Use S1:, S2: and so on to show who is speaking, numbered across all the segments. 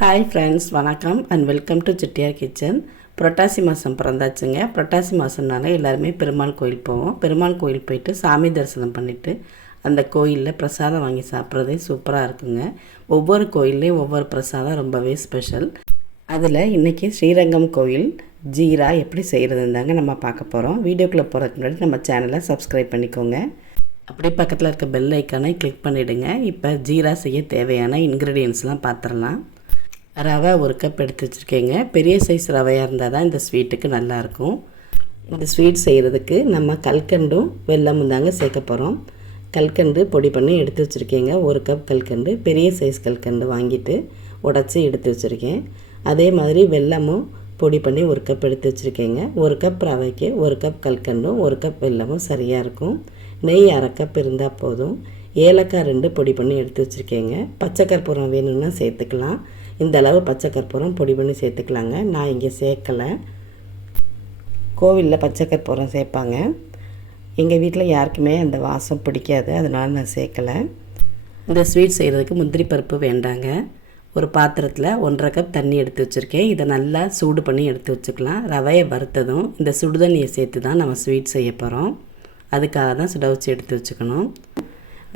S1: Hi friends வணக்கம் and welcome to Chettiar kitchen Purattasi மாதம் பிறந்தாச்சுங்க. புரட்டாசி மாதம்னால எல்லாருமே பெருமாள் கோயில் போவோம். பெருமாள் கோயில் போயிட்டு சாமி தரிசனம் பண்ணிவிட்டு அந்த கோயிலில் பிரசாதம் வாங்கி சாப்பிட்றதே சூப்பராக இருக்குங்க. ஒவ்வொரு கோயில்லையும் ஒவ்வொரு பிரசாதம் ரொம்பவே ஸ்பெஷல் அதில் இன்றைக்கி ஸ்ரீரங்கம் கோயில் ஜீரா எப்படி செய்கிறதுன்னு தாங்க நம்ம பார்க்க போகிறோம் வீடியோக்குள்ளே போகிறதுக்கு முன்னாடி நம்ம சேனலை சப்ஸ்கிரைப் பண்ணிக்கோங்க. அப்படியே பக்கத்தில் இருக்க பெல் ஐக்கானை கிளிக் பண்ணிவிடுங்க இப்போ ஜீரா செய்ய தேவையான இன்க்ரீடியன்ஸ்லாம் பார்த்துடலாம் ரவை ஒரு கப் எடுத்து வச்சுருக்கேங்க. பெரிய சைஸ் ரவையாக இருந்தால் தான் இந்த ஸ்வீட்டுக்கு நல்லாயிருக்கும் இந்த ஸ்வீட் செய்கிறதுக்கு நம்ம கல்கண்டும் வெல்லமும் தாங்க சேர்க்க போகிறோம் கல்கண்டு பொடி பண்ணி எடுத்து வச்சுருக்கேங்க. ஒரு கப் கல்கண்டு பெரிய சைஸ் கல்கண்டு வாங்கிட்டு உடச்சி எடுத்து வச்சுருக்கேன். அதே மாதிரி வெல்லமும் பொடி பண்ணி ஒரு கப் எடுத்து வச்சுருக்கேங்க. ஒரு கப் ரவைக்கு ஒரு கப் கல்கண்டும் ஒரு கப் வெல்லமும் சரியாக இருக்கும். நெய் அரை கப் இருந்தால் போதும். ஏலக்காய் ரெண்டு பொடி பண்ணி எடுத்து வச்சுருக்கேங்க. பச்சை கற்பூரம் வேணும்னா சேர்த்துக்கலாம். இந்த அளவு பச்சை கற்பூரம் பொடி பண்ணி சேர்த்துக்கலாங்க. நான் இங்கே சேர்க்கலை. கோவிலில் பச்சை கற்பூரம் சேர்ப்பாங்க. எங்கள் வீட்டில் யாருக்குமே அந்த வாசம் பிடிக்காது. அதனால் நான் சேர்க்கலை. இந்த ஸ்வீட் செய்கிறதுக்கு முந்திரி பருப்பு வேண்டாங்க. ஒரு பாத்திரத்தில் ஒன்றரை கப் தண்ணி எடுத்து வச்சுருக்கேன். இதை நல்லா சூடு பண்ணி எடுத்து வச்சுக்கலாம். ரவையை வறுத்ததும் இந்த சுடுதண்ணியை சேர்த்து தான் நம்ம ஸ்வீட் செய்ய போகிறோம் அதுக்காக தான் சுட வச்சு எடுத்து வச்சுக்கணும்.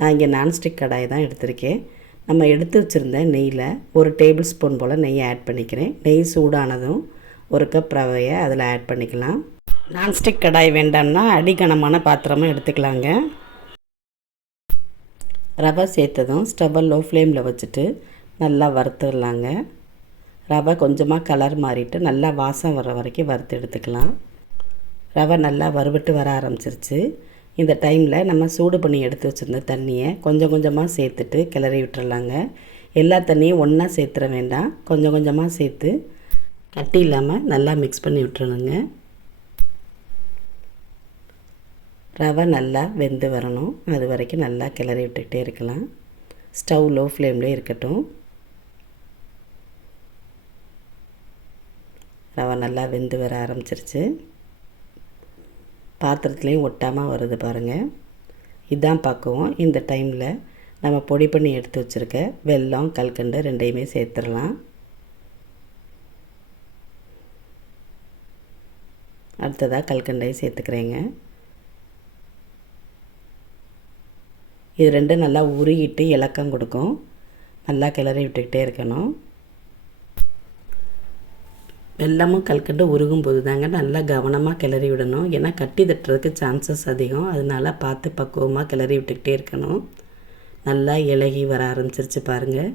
S1: நான் இங்கே நான்ஸ்டிக் கடாய் தான் எடுத்திருக்கேன். நம்ம எடுத்து வச்சுருந்த நெய்யில் ஒரு டேபிள் ஸ்பூன் போல் நெய் ஆட் பண்ணிக்கிறேன். நெய் சூடானதும் ஒரு கப் ரவையை அதில் ஆட் பண்ணிக்கலாம். நான்ஸ்டிக் கடாய் வேண்டாம்னா அடிக்கனமான பாத்திரமும் எடுத்துக்கலாங்க. ரவை சேர்த்ததும் ஸ்டவ்வை லோ ஃப்ளேமில் வச்சுட்டு நல்லா வறுத்துடலாங்க. ரவை கொஞ்சமாக கலர் மாறிட்டு நல்லா வாசம் வர வரைக்கும் வறுத்து எடுத்துக்கலாம். ரவை நல்லா வறுவிட்டு வர ஆரம்பிச்சிருச்சு. இந்த டைமில் நம்ம சூடு பண்ணி எடுத்து வச்சுருந்த தண்ணியை கொஞ்சம் கொஞ்சமாக சேர்த்துட்டு கிளறி விட்டுறலாங்க. எல்லா தண்ணியும் ஒன்றா சேர்த்துற வேண்டாம். கொஞ்சம் கொஞ்சமாக சேர்த்து கட்டி இல்லாமல் நல்லா மிக்ஸ் பண்ணி விட்டுறணுங்க. ரவை நல்லா வெந்து வரணும். அது வரைக்கும் நல்லா கிளறி விட்டுக்கிட்டே இருக்கலாம். ஸ்டவ் லோ ஃப்ளேம்லேயே இருக்கட்டும். ரவை நல்லா வெந்து வர ஆரம்பிச்சிருச்சு. பாத்திரத்துலேயும் ஒட்டாமல் வருது பாருங்கள் இதுதான் பக்குவம். இந்த டைமில் நம்ம பொடி பண்ணி எடுத்து வச்சுருக்க வெல்லம் கல்கண்டு ரெண்டையுமே சேர்த்துடலாம். அடுத்ததாக கல்கண்டையும் சேர்த்துக்கிறேங்க. இது ரெண்டும் நல்லா உருகிட்டு இலக்கம் கொடுக்கும். நல்லா கிளறி விட்டுக்கிட்டே இருக்கணும். வெள்ளமும் கல்கண்டு உருகும் போது தாங்க நல்லா கவனமாக கிளறி விடணும். ஏன்னா கட்டி தட்டுறதுக்கு சான்சஸ் அதிகம். அதனால் பார்த்து பக்குவமாக கிளறி விட்டுக்கிட்டே இருக்கணும். நல்லா இலகி வர ஆரம்பிச்சிருச்சு பாருங்கள்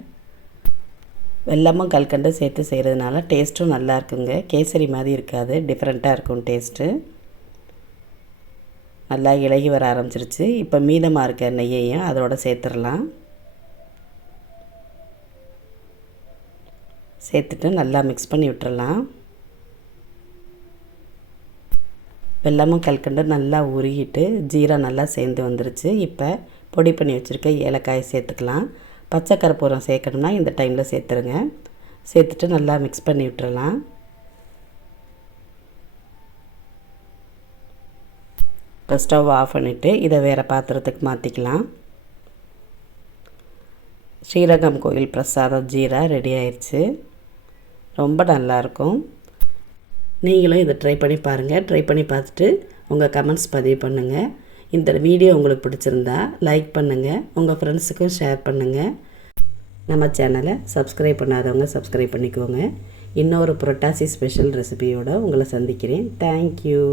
S1: வெள்ளமும் கல்கண்டு சேர்த்து செய்கிறதுனால டேஸ்ட்டும் நல்லா இருக்குங்க. கேசரி மாதிரி இருக்காது. டிஃப்ரெண்ட்டாக இருக்கும் டேஸ்ட்டு நல்லா இலகி வர ஆரம்பிச்சிருச்சு. இப்போ மீதமாக இருக்க நெய்யையும் அதோட சேர்த்துடலாம். சேர்த்துட்டு நல்லா மிக்ஸ் பண்ணி விட்டுறலாம். வெள்ளமும் கல்கண்டு நல்லா உருகிட்டு ஜீரா நல்லா சேர்ந்து வந்துருச்சு. இப்போ பொடி பண்ணி வச்சுருக்க ஏலக்காயை சேர்த்துக்கலாம். பச்சை கருப்பூரம் சேர்க்கணும்னா இந்த டைமில் சேர்த்துருங்க. சேர்த்துட்டு நல்லா மிக்ஸ் பண்ணி விட்டுறலாம். இப்போ ஸ்டவ் ஆஃப் பண்ணிவிட்டு இதை வேறு பாத்திரத்துக்கு மாற்றிக்கலாம் ஸ்ரீரங்கம் கோயில் பிரசாதம் ஜீரா ரெடி ஆயிடுச்சு ரொம்ப நல்லாயிருக்கும். நீங்களும் இதை ட்ரை பண்ணி பாருங்கள் ட்ரை பண்ணி பார்த்துட்டு உங்கள் கமெண்ட்ஸ் பதிவு பண்ணுங்கள் இந்த வீடியோ உங்களுக்கு பிடிச்சிருந்தா லைக் பண்ணுங்கள் உங்கள் ஃப்ரெண்ட்ஸுக்கும் ஷேர் பண்ணுங்கள் நம்ம சேனலை சப்ஸ்கிரைப் பண்ணாதவங்க சப்ஸ்கிரைப் பண்ணிக்கோங்க. இன்னொரு புரட்டாசி ஸ்பெஷல் ரெசிபியோடு உங்களை சந்திக்கிறேன். தேங்க்யூ